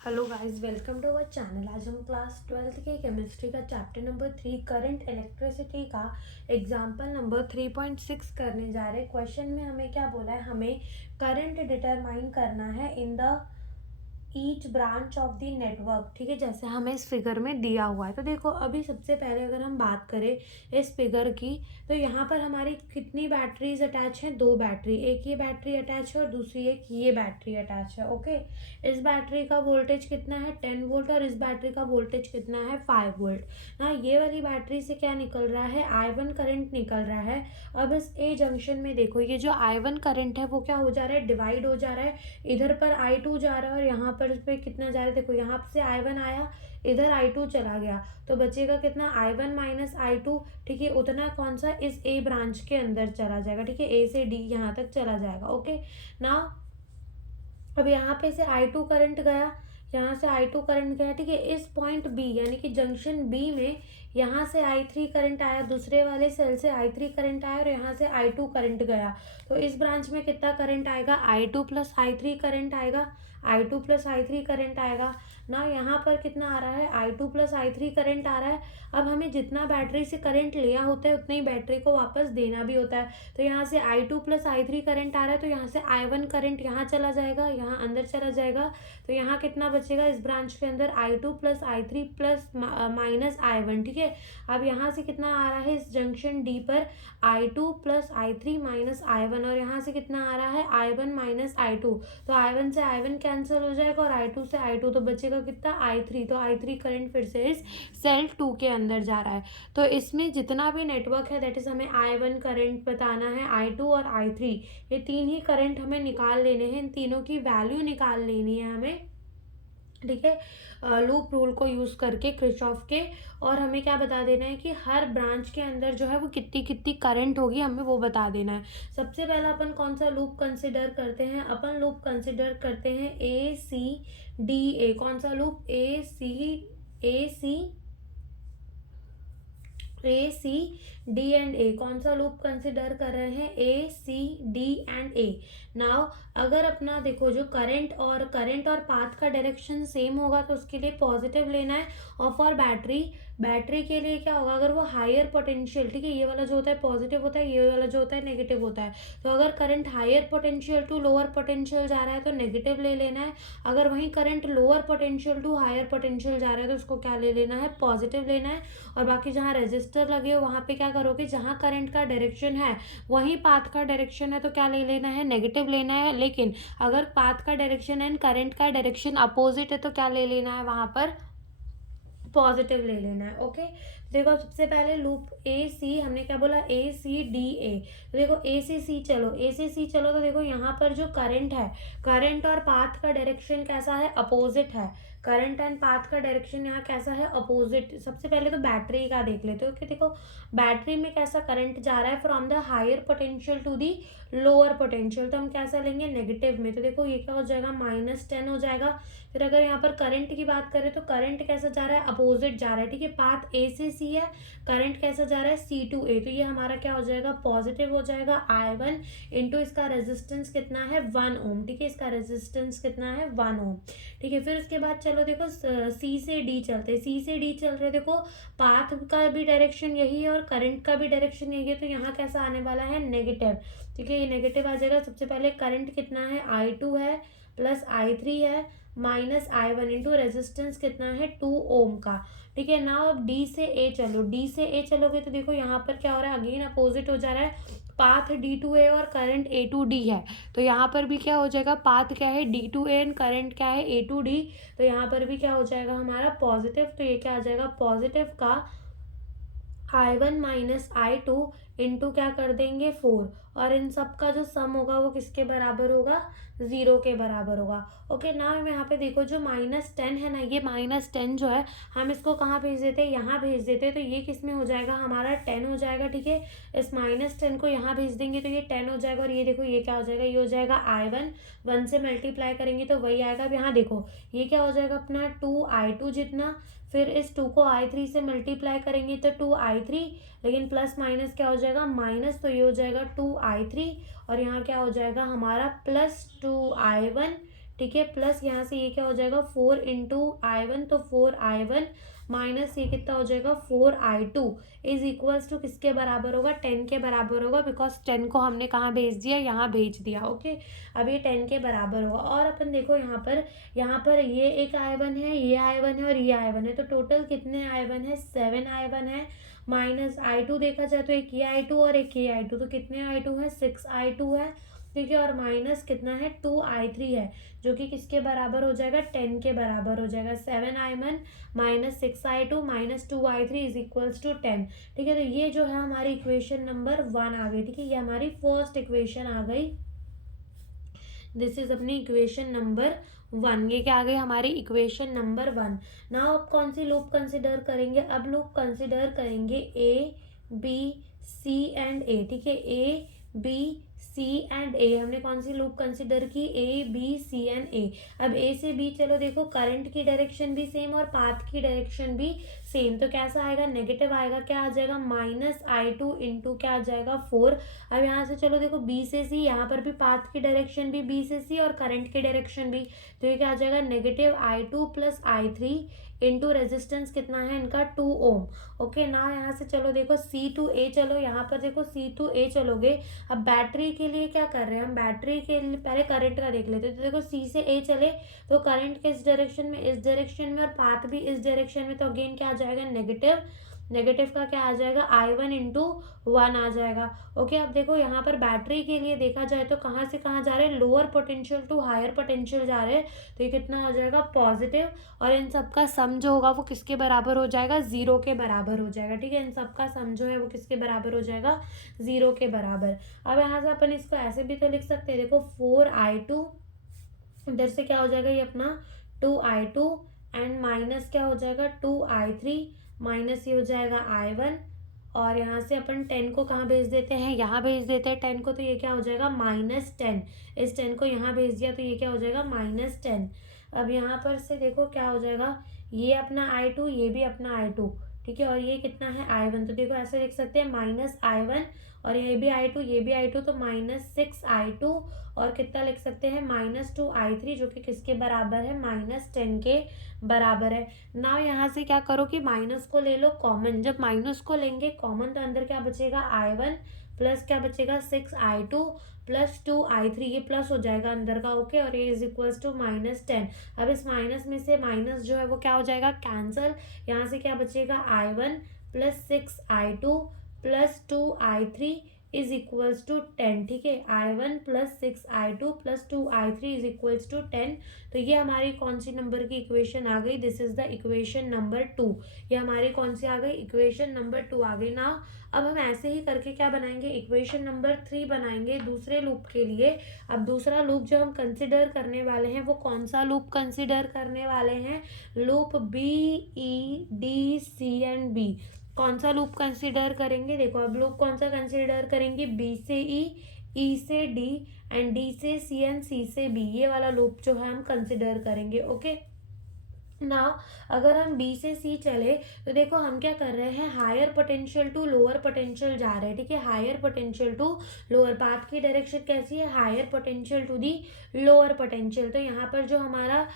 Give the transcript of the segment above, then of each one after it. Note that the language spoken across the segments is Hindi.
Hello guys, welcome to our channel. आज हम क्लास 12th के केमिस्ट्री का चैप्टर नंबर 3 करंट इलेक्ट्रिसिटी का एग्जांपल नंबर 3.6 करने जा रहे हैं। क्वेश्चन में हमें क्या बोला है, हमें करंट डिटरमाइन करना है in the each branch of the network. ठीक है, जैसे हमें इस फिगर में दिया हुआ है। तो देखो, अभी सबसे पहले अगर हम बात करें इस फिगर की, तो यहाँ पर हमारी कितनी बैटरीज अटैच हैं? दो बैटरी, एक ये बैटरी अटैच है और दूसरी एक ये बैटरी अटैच है। ओके, इस बैटरी का वोल्टेज कितना है? 10 वोल्ट, और इस बैटरी का वोल्टेज कितना है? 5 वोल्ट। ना ये वाली बैटरी से क्या निकल रहा है? I1 करंट निकल रहा है। अब इस ए जंक्शन में देखो, ये जो I1 करंट है वो क्या हो जा रहा है? डिवाइड हो जा रहा है। इधर पर I2 जा रहा है और यहाँ पर पे कितना जा रहा है? देखो, यहाँ से I1 आया, इधर I2 चला गया, तो बचेगा कितना? I1 minus I2। ठीक है, उतना कौन सा? इस ए ब्रांच के अंदर चला जाएगा। ठीक है, ए से डी यहाँ तक चला जाएगा। ओके ना, अब यहाँ पे से I2 करंट गया, यहाँ से I2 करंट गया। ठीक है, इस पॉइंट बी यानी कि जंक्शन बी में यहाँ से I3 करंट आया, दूसरे वाले सेल से I3 करंट आया और यहाँ से I2 करंट गया। तो इस ब्रांच में कितना करंट आएगा? I2 प्लस I3 करंट आएगा। I2 प्लस I3 करंट आएगा ना। यहाँ पर कितना आ रहा है? I2 प्लस I3 करंट आ रहा है। अब हमें जितना बैटरी से करंट लिया होता है उतना ही बैटरी को वापस देना भी होता है। तो यहाँ से I2 प्लस I3 करंट आ रहा है, तो यहाँ से I1 करंट यहाँ चला जाएगा, यहाँ अंदर चला जाएगा। तो यहाँ कितना बचेगा इस ब्रांच के अंदर? I2 plus I3 plus minus I1। ठीक है, अब यहाँ से कितना आ रहा है इस जंक्शन डी पर? I2 plus I3 minus I1, और यहाँ से कितना आ रहा है? I1 minus I2। तो I1 से I1 कैंसिल हो जाएगा और I2 से I2, तो बचेगा कितना? I3। तो I3 करंट फिर से इस सेल 2 के अंदर जा रहा है। तो इसमें जितना भी नेटवर्क है, दैट इज हमें I1 करंट बताना है, I2 और I3, ये तीन ही करंट हमें निकाल लेने हैं। इन तीनों की वैल्यू निकाल लेनी है हमें। ठीक है, लूप रूल को यूज करके किरचॉफ के। और हमें क्या बता देना है कि हर ब्रांच के अंदर जो है वो कितनी कितनी करंट होगी, हमें वो बता देना है। सबसे पहला अपन कौन सा लूप कंसिडर करते हैं? अपन लूप कंसिडर करते हैं ACDA। कौन सा लूप? ACD एंड ए। कौन सा लूप कंसिडर कर रहे हैं? ACD and A. नाउ अगर अपना देखो, जो करंट और पाथ का डायरेक्शन सेम होगा तो उसके लिए पॉजिटिव लेना है। और फॉर बैटरी के लिए क्या होगा? अगर वो हायर पोटेंशियल, ठीक है, ये वाला जो होता है पॉजिटिव होता है, ये वाला जो होता है नेगेटिव होता है। तो अगर current higher potential to lower potential जा रहा है तो नेगेटिव ले लेना है। अगर वहीं current lower potential to higher potential जा रहा है तो उसको क्या ले लेना है? पॉजिटिव लेना है। और बाकी जहाँ रेजिस्टर लगे हो वहाँ पे क्या करोगे? जहाँ करंट का डायरेक्शन है वहीं पाथ का डायरेक्शन है तो क्या ले लेना है? नेगेटिव लेना है। लेकिन अगर पाथ का डायरेक्शन एंड करंट का डायरेक्शन अपोजिट है तो क्या ले लेना है? वहाँ पर पॉजिटिव ले लेना है। ओके, देखो सबसे पहले लूप ए सी, हमने क्या बोला? ACDA। तो देखो A से C चलो तो देखो यहाँ पर जो करंट है, करंट और पाथ का डायरेक्शन कैसा है? अपोजिट है। करंट एंड पाथ का डायरेक्शन यहाँ कैसा है? अपोजिट। सबसे पहले तो बैटरी का देख लेते हो कि देखो बैटरी में कैसा करंट जा रहा है? From the higher potential to the lower potential. तो हम कैसा लेंगे? नेगेटिव में। तो देखो ये क्या हो जाएगा? -10 हो जाएगा। फिर अगर यहाँ पर करंट की बात करें तो करंट कैसा जा रहा है? अपोजिट जा रहा है। ठीक है, पाथ A से C है, करंट कैसा जा रहा है? C to A। तो ये हमारा क्या हो जाएगा? पॉजिटिव हो जाएगा। I1 इंटू इसका रेजिस्टेंस कितना है? 1 ओम। ठीक है, इसका रेजिस्टेंस कितना है? 1 ओम। ठीक है, फिर उसके बाद चलो देखो C से D चलते हैं। C से D चल रहे, देखो पाथ का भी डायरेक्शन यही है और करंट का भी डायरेक्शन यही है, तो यहाँ कैसा आने वाला है? नेगेटिव। ठीक है, ये नेगेटिव आ जाएगा। सबसे पहले करंट कितना है? I2 है प्लस I3 है माइनस I1 इंटू रेजिस्टेंस कितना है? 2 ओम का। ठीक है ना, अब D से A चलोगे तो देखो यहाँ पर क्या हो रहा है? अगेन अपोजिट हो जा रहा है। पाथ D2A और करंट A2D है, तो यहाँ पर भी क्या हो जाएगा? पाथ क्या है? D2A एंड करंट क्या है? A2D। तो यहाँ पर भी क्या हो जाएगा हमारा? पॉजिटिव। तो ये क्या आ जाएगा? पॉजिटिव का I1 माइनस I2 इंटू क्या कर देंगे? 4। और इन सब का जो सम होगा वो किसके बराबर होगा? 0 के बराबर होगा। ओके ना, यहाँ पे देखो जो -10 है ना, ये -10 जो है हम इसको कहाँ भेज देते हैं? यहाँ भेज देते हैं। तो ये किस में हो जाएगा? हमारा 10 हो जाएगा। ठीक है, इस -10 को यहाँ भेज देंगे तो ये 10 हो जाएगा। और ये देखो ये क्या हो जाएगा? ये हो जाएगा I1, 1 से मल्टीप्लाई करेंगे तो वही आएगा। अब यहाँ देखो ये क्या हो जाएगा अपना? 2I2 जितना, फिर इस 2 को I3 से मल्टीप्लाई करेंगे तो 2I3, लेकिन प्लस माइनस क्या हो जाएगा? माइनस। तो ये हो जाएगा 2I3 और यहाँ क्या हो जाएगा हमारा? +2I1। ठीक है, प्लस यहाँ से ये क्या हो जाएगा 4 × I1, तो 4I1 माइनस ये कितना हो जाएगा 4I2 इज इक्वल्स टू किसके बराबर होगा 10 के बराबर होगा, बिकॉज 10 को हमने कहाँ भेज दिया, यहाँ भेज दिया। ओके, अब ये 10 के बराबर होगा। और अपन देखो यहाँ पर ये एक I1 है, ये I1 है और ये I1 है, तो टोटल कितने I1 है 7I1 है, माइनस I2 देखा जाए तो एक ये I2 और एक ये I2, तो कितने I2 है 6I2 है, ठीक है, और माइनस कितना है 2I3 है, जो कि किसके बराबर हो जाएगा 10 के बराबर हो जाएगा। 7I1 minus 6I2 minus 2I3 is equals to 10। ठीक है, तो ये जो है हमारी इक्वेशन नंबर 1 आ गई। ठीक है, ये हमारी फर्स्ट इक्वेशन आ गई। दिस इज अपनी इक्वेशन नंबर 1। ये क्या आ गई हमारी इक्वेशन नंबर 1। नाउ अब कौन सी लूप कंसिडर करेंगे, अब लूप कंसिडर करेंगे ए बी सी एंड ए। ठीक है, ए बी सी एंड ए, हमने कौन सी लूप कंसिडर की ए बी सी एंड ए। अब ए से बी चलो देखो, करंट की डायरेक्शन भी सेम और पाथ की डायरेक्शन भी सेम, तो कैसा आएगा नेगेटिव आएगा, क्या आ जाएगा -I2 इंटू क्या आ जाएगा 4। अब यहाँ से चलो देखो बी से सी, यहाँ पर भी पाथ की डायरेक्शन भी बी से सी और करंट की डायरेक्शन भी, तो ये क्या आ जाएगा -I2 + I3 इंटू रेजिस्टेंस कितना है इनका 2 ओम। ओके, ना यहाँ से चलो देखो सी टू ए, चलो यहाँ पर देखो सी टू ए चलोगे। अब बैटरी के लिए क्या कर रहे हैं हम, बैटरी के लिए पहले करंट का देख लेते हैं। तो देखो सी से ए चले तो करंट किस डायरेक्शन में, इस डायरेक्शन में, और पाथ भी इस डायरेक्शन में, तो अगेन क्या आ जाएगा नेगेटिव। नेगेटिव का क्या आ जाएगा I1 इंटू 1 आ जाएगा। ओके, अब देखो यहाँ पर बैटरी के लिए देखा जाए तो कहाँ से कहाँ जा रहे हैं, lower potential to higher potential जा रहे हैं, तो ये कितना हो जाएगा पॉजिटिव, और इन सब का सम जो होगा वो किसके बराबर हो जाएगा 0 के बराबर हो जाएगा। ठीक है, इन सब का सम जो है वो किसके बराबर हो जाएगा 0 के बराबर। अब यहाँ से अपन इसको ऐसे भी तो लिख सकते हैं, देखो 4I2 इधर से क्या हो जाएगा ये अपना 2I2 एंड माइनस क्या हो जाएगा 2I3 माइनस ये हो जाएगा I1, और यहाँ से अपन 10 को कहाँ भेज देते हैं, यहाँ भेज देते हैं 10 को, तो ये क्या हो जाएगा -10। इस 10 को यहाँ भेज दिया तो ये क्या हो जाएगा -10। अब यहाँ पर से देखो क्या हो जाएगा, ये अपना I2 ये भी अपना I2, ठीक है, और ये कितना है I1, तो देखो ऐसे लिख सकते हैं -I1, और ये भी I2 ये भी I2, तो -6I2, और कितना लिख सकते हैं -2I3, जो कि किसके बराबर है -10 के बराबर है। ना यहाँ से क्या करो कि माइनस को ले लो कॉमन, जब माइनस को लेंगे कॉमन तो अंदर क्या बचेगा I1 प्लस क्या बचेगा 6I2 प्लस 2I3, ये प्लस हो जाएगा अंदर का। ओके, और ये इज इक्वल्स टू -10। अब इस माइनस में से माइनस जो है वो क्या हो जाएगा कैंसल, यहाँ से क्या बचेगा I1 plus 6I2 plus 2I3 is equals to 10। ठीक है, I1 plus 6I2 plus 2I3 is equals to 10। तो ये हमारी कौन सी नंबर की इक्वेशन आ गई, this is the equation number 2। ये हमारी कौन सी आ गई इक्वेशन नंबर 2 आ गई ना। अब हम ऐसे ही करके क्या बनाएंगे, इक्वेशन नंबर 3 बनाएंगे दूसरे लूप के लिए। अब दूसरा लूप जो हम कंसिडर करने वाले हैं वो कौन सा लूप कंसिडर करने वाले हैं, लूप BEDC एंड B। कौन सा लूप कंसिडर करेंगे, देखो अब लूप कौन सा कंसिडर करेंगे, B से E से D एंड D से C एंड C से B, ये वाला लूप जो है हम कंसिडर करेंगे। ओके, नाउ अगर हम B से C चले तो देखो हम क्या कर रहे हैं, higher potential to lower potential जा रहे हैं। ठीक है, higher potential to lower, path की डायरेक्शन कैसी है, higher potential to the lower potential. तो यहाँ पर जो हमारा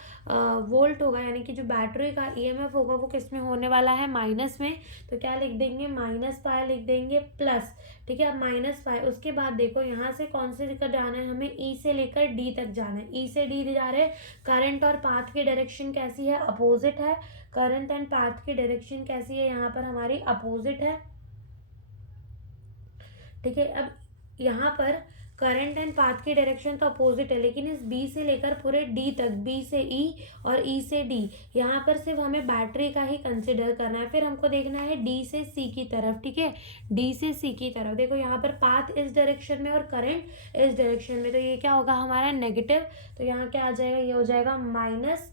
वोल्ट होगा यानी कि जो बैटरी का EMF होगा वो किस में होने वाला है माइनस में, तो क्या लिख देंगे -π लिख देंगे प्लस। ठीक है, अब -π, उसके बाद देखो यहाँ से कौन से लेकर जाना है हमें, E से लेकर D तक जाना है, E से D जा रहे हैं। करंट और पाथ की डायरेक्शन कैसी है, अपोजिट है। करंट एंड पाथ की डायरेक्शन कैसी है, यहाँ पर हमारी अपोजिट है। ठीक है, अब यहाँ पर करंट एंड पाथ की डायरेक्शन तो अपोजिट है, लेकिन इस B से लेकर पूरे D तक, B से E और E से D, यहाँ पर सिर्फ हमें बैटरी का ही कंसिडर करना है। फिर हमको देखना है D से C की तरफ। ठीक है, D से C की तरफ देखो यहाँ पर पाथ इस डायरेक्शन में और करंट इस डायरेक्शन में, तो ये क्या होगा हमारा नेगेटिव, तो यहाँ क्या आ जाएगा, ये हो जाएगा माइनस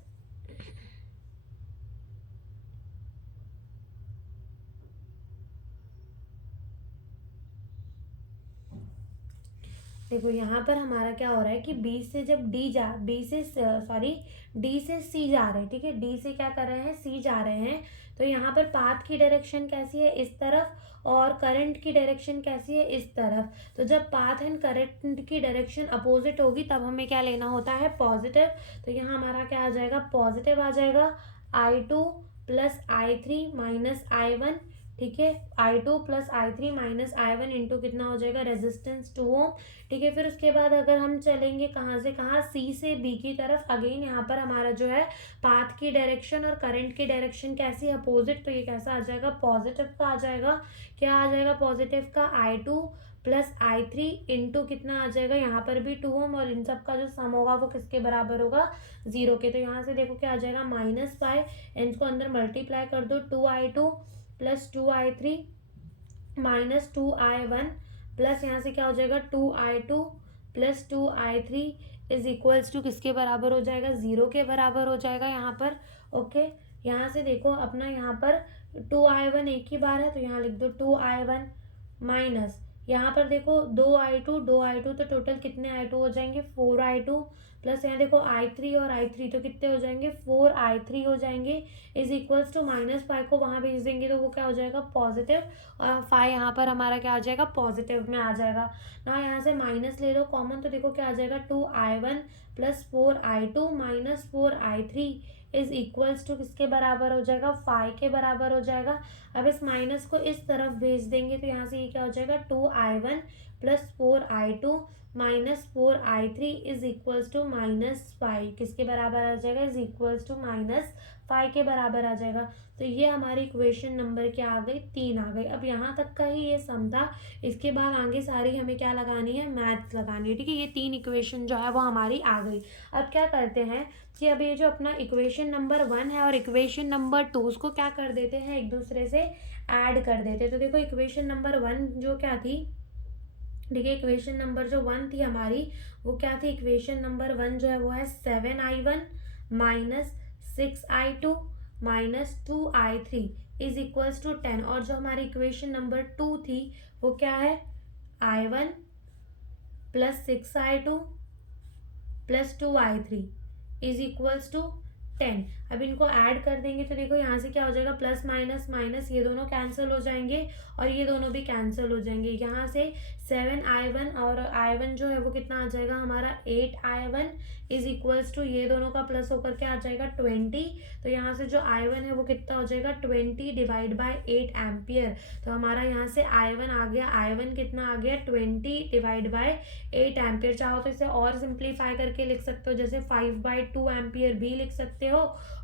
देखो यहाँ पर हमारा क्या हो रहा है कि डी से सी जा रहे हैं, ठीक है, डी से क्या कर रहे हैं, सी जा रहे हैं। तो यहाँ पर पाथ की डायरेक्शन कैसी है, इस तरफ, और करंट की डायरेक्शन कैसी है, इस तरफ। तो जब पाथ एंड करंट की डायरेक्शन अपोजिट होगी तब हमें क्या लेना होता है, पॉजिटिव। तो यहाँ हमारा क्या आ जाएगा, पॉजिटिव आ जाएगा, I2 plus I3 minus I1, ठीक है, I2 plus I3 minus I1 into कितना हो जाएगा, रेजिस्टेंस 2 ओम, ठीक है। फिर उसके बाद अगर हम चलेंगे कहाँ से कहाँ, सी से बी की तरफ, अगेन यहाँ पर हमारा जो है पाथ की डायरेक्शन और करंट की डायरेक्शन कैसी है, अपोजिट। तो ये कैसा आ जाएगा, पॉजिटिव का आ जाएगा। क्या आ जाएगा पॉजिटिव का, I2 प्लस I3 इंटू कितना आ जाएगा, यहाँ पर भी 2 ओम, और इन सब का जो सम होगा वो किसके बराबर होगा, 0 के। तो यहाँ से देखो क्या आ जाएगा, -5, इनको अंदर मल्टीप्लाई कर दो, 2I2 plus 2I3 minus 2I1 plus यहाँ से क्या हो जाएगा, 2I2 plus 2I3 is equals to किसके बराबर हो जाएगा, 0 के बराबर हो जाएगा यहाँ पर। ओके, यहाँ से देखो अपना यहाँ पर 2I1 एक ही बार है तो यहाँ लिख दो 2I1 माइनस यहाँ पर देखो 2I2 तो टोटल कितने I2 हो जाएंगे, 4I2 प्लस यहाँ देखो I3 और I3 तो कितने हो जाएंगे, 4I3 हो जाएंगे, इज इक्वल्स टू -5 को वहाँ भेज देंगे तो वो क्या हो जाएगा, पॉजिटिव, और 5 यहाँ पर हमारा क्या आ जाएगा, पॉजिटिव में आ जाएगा ना। यहाँ से माइनस ले लो कॉमन तो देखो क्या आ जाएगा, 2I1 plus 4I2 minus 4I3 is equals to किसके बराबर हो जाएगा, 5 के बराबर हो जाएगा। अब इस माइनस को इस तरफ भेज देंगे तो यहाँ से ये क्या हो जाएगा, 2I1 plus 4I2 minus 4I3 is equals to -5 किसके बराबर आ जाएगा, इज इक्वल्स टू -5 के बराबर आ जाएगा। तो ये हमारी इक्वेशन नंबर क्या आ गई, 3 आ गई। अब यहाँ तक का ही ये सम था, इसके बाद आगे सारी हमें क्या लगानी है, मैथ्स लगानी है, ठीक है। ये 3 इक्वेशन जो है वो हमारी आ गई। अब क्या करते हैं कि अब ये जो अपना इक्वेशन नंबर 1 है और इक्वेशन नंबर 2 उसको क्या कर देते हैं, एक दूसरे से ऐड कर देते हैं। तो देखो इक्वेशन नंबर 1 जो क्या थी, ठीक है, इक्वेशन नंबर जो 1 थी हमारी वो क्या थी, इक्वेशन नंबर 1 जो है वो है 7I1 minus 6I2 minus 2I3 is equals to 10। और जो हमारी इक्वेशन नंबर 2 थी वो क्या है, I1 plus 6I2 plus 2I3 is equals to 10। अब इनको ऐड कर देंगे तो देखो यहाँ से क्या हो जाएगा, प्लस माइनस माइनस ये दोनों कैंसिल हो जाएंगे और ये दोनों भी कैंसिल हो जाएंगे। यहाँ से 7I1 और I1 जो है वो कितना आ जाएगा हमारा, 8I1 इज इक्वल्स टू ये दोनों का प्लस होकर के आ जाएगा 20। तो यहाँ से जो I1 है वो कितना हो जाएगा, 20 डिवाइड बाय 8 एम्पियर। तो हमारा यहाँ से I1 आ गया, I1 कितना आ गया, 20 डिवाइड बाय 8 एम्पियर। चाहो तो इसे और सिंप्लीफाई करके लिख सकते हो, जैसे 5/2 एम्पियर भी लिख सकते हो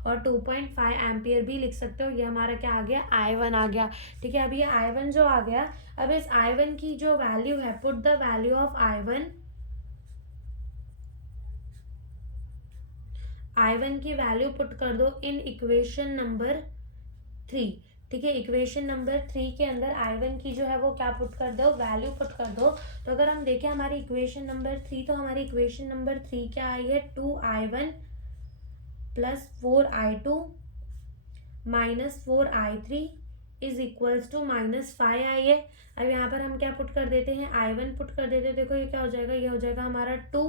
और 2.5 एम्पियर भी लिख सकते हो। ये हमारा क्या आ गया, I1 आ गया, ठीक है। अब ये I1 जो आ गया, अब इस I1 की जो वैल्यू है, put the value of I1 की वैल्यू पुट कर दो इन इक्वेशन नंबर 3, ठीक है। इक्वेशन नंबर 3 के अंदर I1 की जो है वो क्या पुट कर दो, वैल्यू पुट कर दो। तो अगर हम देखें हमारी इक्वेशन नंबर 3, तो हमारी इक्वेशन नंबर 3 क्या आई है, 2I1 plus 4I2 minus 4I3 is equals to -5 आई है। अब यहाँ पर हम क्या पुट कर देते हैं, I1 पुट कर देते हैं। देखो ये क्या हो जाएगा, ये हो जाएगा हमारा 2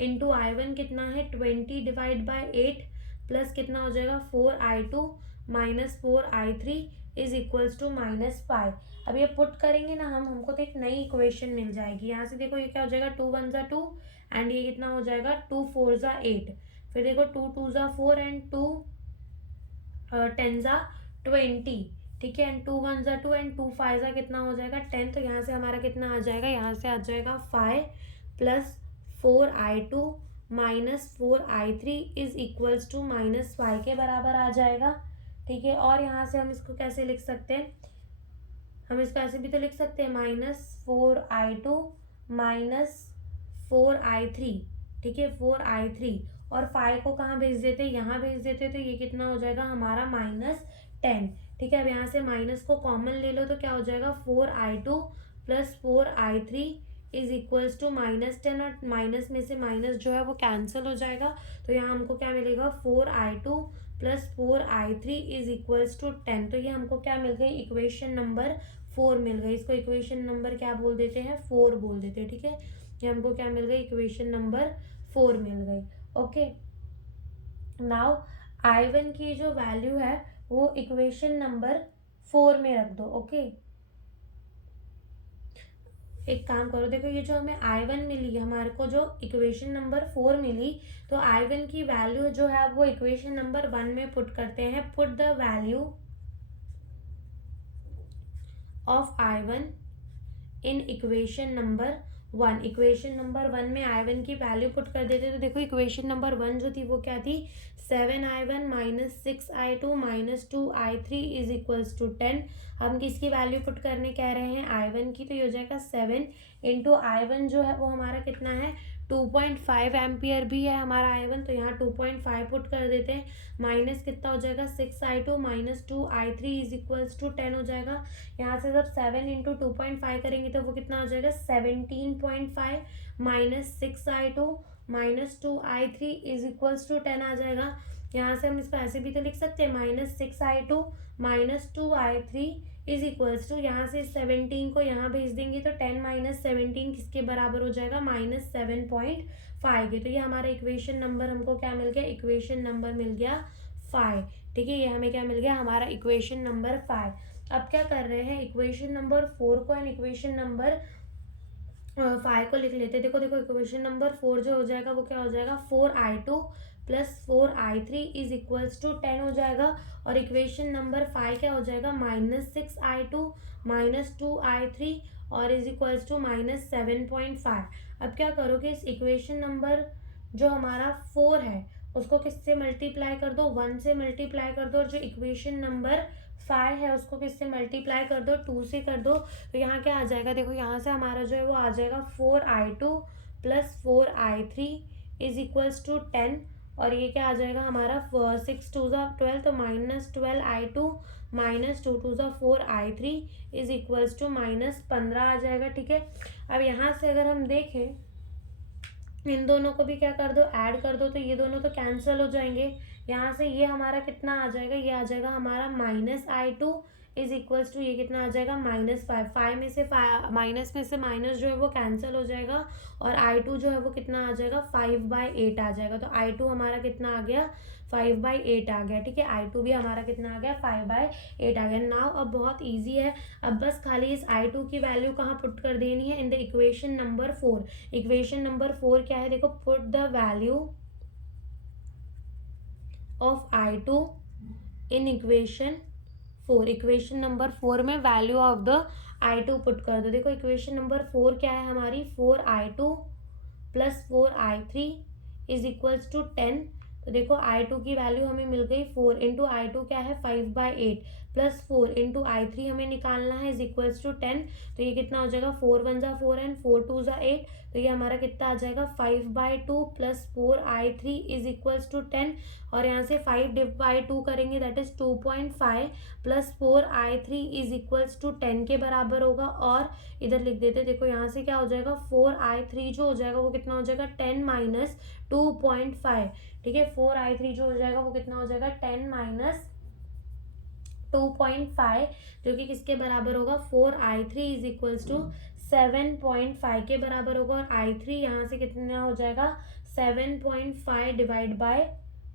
इंटू I1 कितना है, 20 डिवाइड बाय 8 प्लस कितना हो जाएगा, 4I2 minus 4I3 is equals to -5। अब ये पुट करेंगे ना हमको तो एक नई इक्वेशन मिल जाएगी। यहाँ से देखो ये क्या हो जाएगा, 2 1 ज़ा 2 एंड ये कितना हो जाएगा, 2 4 ज़ा 8, फिर देखो 2 2 ज़ा 4 एंड 2 10 ज़ा 20, ठीक है, एंड 2 1 ज़ा 2 एंड 2 5 ज़ा कितना हो जाएगा, 10। तो यहाँ से हमारा कितना आ जाएगा, यहाँ से आ जाएगा 5 plus 4I2 minus 4I3 is equals to -5 के बराबर आ जाएगा, ठीक है। और यहाँ से हम इसको कैसे लिख सकते हैं, हम इसको ऐसे भी तो लिख सकते हैं, -4I2 माइनस 4I3, ठीक है, 4I3 और 5 को कहाँ भेज देते, यहाँ भेज देते। तो ये कितना हो जाएगा हमारा -10, ठीक है। अब यहाँ से माइनस को कॉमन ले लो तो क्या हो जाएगा, 4I2 plus 4I3 is equals to -10 और माइनस में से माइनस जो है वो कैंसिल हो जाएगा। तो यहाँ हमको क्या मिलेगा, 4I2 plus 4I3 is equals to 10। तो ये हमको क्या मिल गई, इक्वेशन नंबर 4 मिल गई। इसको इक्वेशन नंबर क्या बोल देते हैं, 4 बोल देते हैं, ठीक है। ये हमको क्या मिल गई, इक्वेशन नंबर 4 मिल गई। ओके, नाउ I1 की जो वैल्यू है वो इक्वेशन नंबर 4 में रख दो। ओके, एक काम करो, देखो ये जो हमें I1 मिली, हमारे को जो इक्वेशन नंबर 4 मिली, तो I1 की वैल्यू जो है वो इक्वेशन नंबर 1 में पुट करते हैं। Put the value of I1 in equation number 1। Equation number 1 में I1 की वैल्यू पुट कर देते, तो देखो इक्वेशन नंबर 1 जो थी वो क्या थी, 7I1 minus 6I2 minus 2I3 is equals to 10। हम किसकी वैल्यू पुट करने कह रहे हैं, I1 की, तो ये हो जाएगा 7 इंटू I1 जो है वो हमारा कितना है, 2.5 एम्पियर भी है हमारा I1, तो यहाँ 2.5 पुट कर देते हैं। माइनस कितना हो जाएगा, 6I2 minus 2I3 is equals to 10 हो जाएगा। यहाँ से जब 7 इंटू 2.5 करेंगे तो वो कितना हो जाएगा, 17.5 minus 6I2 minus 2I3 is equals to 10 आ जाएगा। यहाँ से हम इसको ऐसे भी तो लिख सकते हैं, minus 6I2 minus 2I3 is equals to, यहाँ से 17 को यहाँ भेज देंगे तो 10 माइनस 17 किसके बराबर हो जाएगा, माइनस 7.5 के। तो ये हमारा इक्वेशन नंबर हमको क्या मिल गया, इक्वेशन नंबर मिल गया 5। ठीक है, ये हमें क्या मिल गया, हमारा इक्वेशन नंबर 5। अब क्या कर रहे हैं, इक्वेशन नंबर 4 को एंड इक्वेशन नंबर 5 को लिख लेते हैं। देखो देखो इक्वेशन नंबर 4 जो हो जाएगा वो क्या हो जाएगा, 4I2 plus 4I3 is equals to 10 हो जाएगा। और इक्वेशन नंबर 5 क्या हो जाएगा, माइनस 6I2 माइनस 2I3 और इज इक्वल्स टू माइनस 7.5। अब क्या करोगे, इस इक्वेशन नंबर जो हमारा 4 है उसको किससे मल्टीप्लाई कर दो, 1 से मल्टीप्लाई कर दो, और जो इक्वेशन नंबर 5 है उसको किससे मल्टीप्लाई कर दो, 2 से कर दो। तो यहाँ क्या आ जाएगा, देखो यहाँ से हमारा जो है वो आ जाएगा 4I2 plus 4I3 is equals to 10, और ये क्या आ जाएगा हमारा 6 2 ज़ा 12, तो माइनस 12I2 माइनस 2 2 ज़ा 4I3 is equals to minus 15 आ जाएगा। ठीक है, अब यहाँ से अगर हम देखें, इन दोनों को भी क्या कर दो, ऐड कर दो, तो ये दोनों तो कैंसिल हो जाएंगे। यहाँ से ये हमारा कितना आ जाएगा, ये आ जाएगा हमारा minus I2 is equals to, ये कितना आ जाएगा, -5। 5 में से माइनस में से माइनस जो है वो कैंसिल हो जाएगा, और I2 जो है वो कितना आ जाएगा, 5/8 आ जाएगा। तो I2 हमारा कितना आ गया, 5/8 आ गया। ठीक है, I2 भी हमारा कितना आ गया, 5/8 आ गया। नाउ अब बहुत ईजी है, अब बस खाली इस I2 की वैल्यू कहाँ पुट कर देनी है, in the equation number 4। Equation number 4 क्या है, देखो, put the value of I2 in equation 4। Equation number 4 में value of the I2 put कर दो। देखो इक्वेशन नंबर 4 क्या है हमारी, 4I2 plus 4I3 is equals to 10। तो देखो I2 की वैल्यू हमें मिल गई 4 इंटू I2 क्या है, 5/8 प्लस 4 इंटू I3 हमें निकालना है इज इक्वल्स टू 10। तो ये कितना हो जाएगा, 4 1 ज़ा 4 एंड 4 2 ज़ा 8, तो ये हमारा कितना आ जाएगा, 5/2 plus 4I3 is equals to 10। और यहाँ से 5/2 करेंगे that is 2.5 plus 4I3 is equals to 10 के बराबर होगा। और इधर लिख देते, देखो यहाँ से क्या हो जाएगा, 4I3 जो हो जाएगा वो कितना हो जाएगा, 10 माइनस 2.5। ठीक है, 4I3 जो हो जाएगा वो कितना हो जाएगा, 10 माइनस 2.5, जो कि किसके बराबर होगा, 4I3 इज इक्वल्स टू 7.5 के बराबर होगा। और I3 यहाँ से कितना हो जाएगा, 7.5 divide by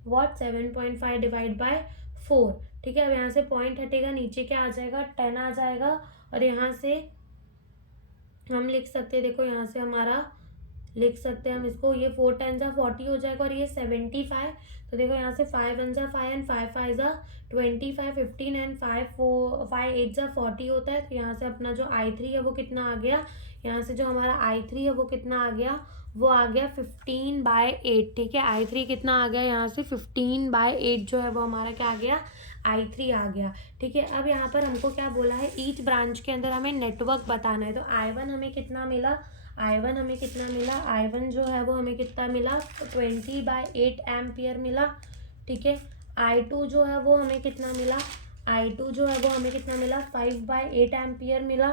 what, 7.5 divide by 4। ठीक है, अब यहाँ से पॉइंट हटेगा, नीचे क्या आ जाएगा, 10 आ जाएगा। और यहाँ से हम लिख सकते हैं, देखो यहाँ से हमारा लिख सकते हैं हम इसको, ये 4 10 ज़ा 40 हो जाएगा, और ये 75। तो देखो यहाँ से 5 1 ज़ा 5 एंड 5 5 ज़ा 25, 15 एंड 5 8 ज़ा 40 होता है। तो यहाँ से अपना जो I3 है वो कितना आ गया, यहाँ से जो हमारा I3 है वो कितना आ गया, वो आ गया 15/8। ठीक है, I3 कितना आ गया, यहाँ से 15/8 जो है वो हमारा क्या आ गया, I3 आ गया। ठीक है, अब यहाँ पर हमको क्या बोला है, ईच ब्रांच के अंदर हमें नेटवर्क बताना है। तो I1 हमें कितना मिला, I1 हमें कितना मिला, I1 जो है वो हमें कितना मिला, 20/8 एम्पियर मिला। ठीक है, I2 जो है वो हमें कितना मिला, I2 जो है वो हमें कितना मिला, 5/8 एम्पियर मिला।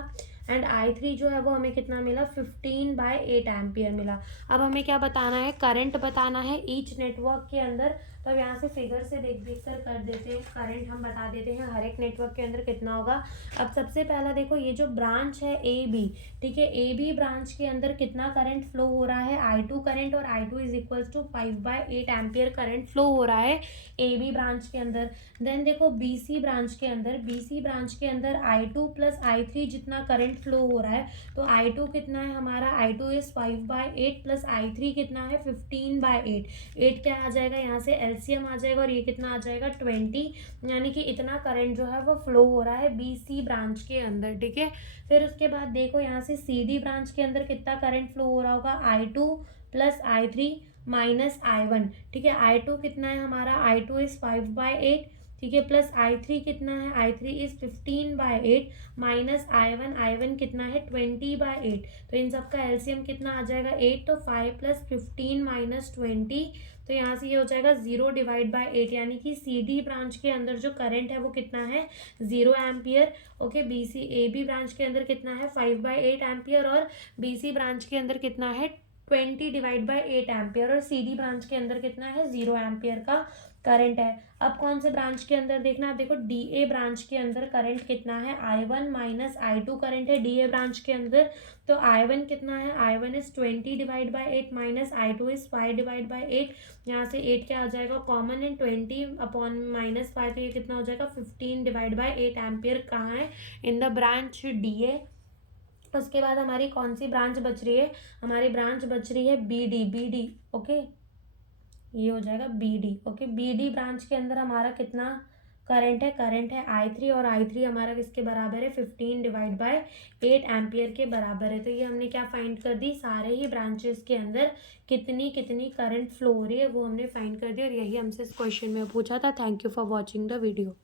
एंड I3 जो है वो हमें कितना मिला, 15/8 एम्पियर मिला। अब हमें क्या बताना है, करंट बताना है ईच नेटवर्क के अंदर। तो अब यहाँ से फिगर से देख देख कर देते हैं, करंट हम बता देते हैं हर एक नेटवर्क के अंदर कितना होगा। अब सबसे पहला देखो ये जो ब्रांच है ए बी, ठीक है, ए बी ब्रांच के अंदर कितना करंट फ्लो हो रहा है, I2 करंट, और I2 is equals to 5/8 ampere current flow हो रहा है ए बी ब्रांच के अंदर। देन देखो बी सी ब्रांच के अंदर, बी सी ब्रांच के अंदर I2 प्लस I3 जितना करंट फ्लो हो रहा है, तो I2 कितना है हमारा, I2 इज 5/8 प्लस I3 कितना है 15/8। 8 क्या आ जाएगा यहाँ से, एलसीएम आ जाएगा, और ये कितना आ जाएगा 20, यानी कि इतना करंट जो है वो फ्लो हो रहा है बी सी ब्रांच के अंदर, ठीक है। फिर उसके बाद देखो यहाँ से सी डी ब्रांच के अंदर कितना करंट फ्लो हो रहा होगा, I2 plus I3 minus I1, ठीक है। I2 कितना है हमारा, I2 इज 5/8, ठीक है, प्लस I3 कितना है, I3 इज 15/8 माइनस I1 कितना है 20/8। तो इन सब का एलसीएम कितना आ जाएगा 8, तो 5 प्लस 15 माइनस 20, तो यहाँ से ये हो जाएगा 0/8, यानी कि सी डी ब्रांच के अंदर जो करंट है वो कितना है 0 ampere. Okay, B C A B branch के अंदर कितना है 5/8 एम्पियर, और बी सी ब्रांच के अंदर कितना है 20/8 एम्पियर, और सी डी ब्रांच के अंदर कितना है 0 एम्पियर का करंट है। अब कौन से ब्रांच के अंदर देखना, आप देखो डी ए ब्रांच के अंदर करंट कितना है, I1 माइनस I2 करंट है डी ए ब्रांच के अंदर। तो I1 कितना है, I1 is 20/8 minus I2 is 5/8, यहाँ से 8 क्या आ जाएगा कॉमन, एंड 20 अपॉन माइनस 5, तो ये कितना हो जाएगा 15/8 एम्पियर कहाँ है, in the branch D A. उसके बाद हमारी कौन सी ब्रांच बच रही है, हमारी ब्रांच बच रही है बी डी, ओके, ये हो जाएगा B D. Okay, B D branch के अंदर हमारा कितना करंट है I3, और I3 हमारा किसके बराबर है 15/8 एम्पियर के बराबर है। तो ये हमने क्या फाइंड कर दी, सारे ही ब्रांचेस के अंदर कितनी कितनी करंट फ्लो हो रही है वो हमने फाइंड कर दी, और यही हमसे इस क्वेश्चन में पूछा था। Thank you for watching the video.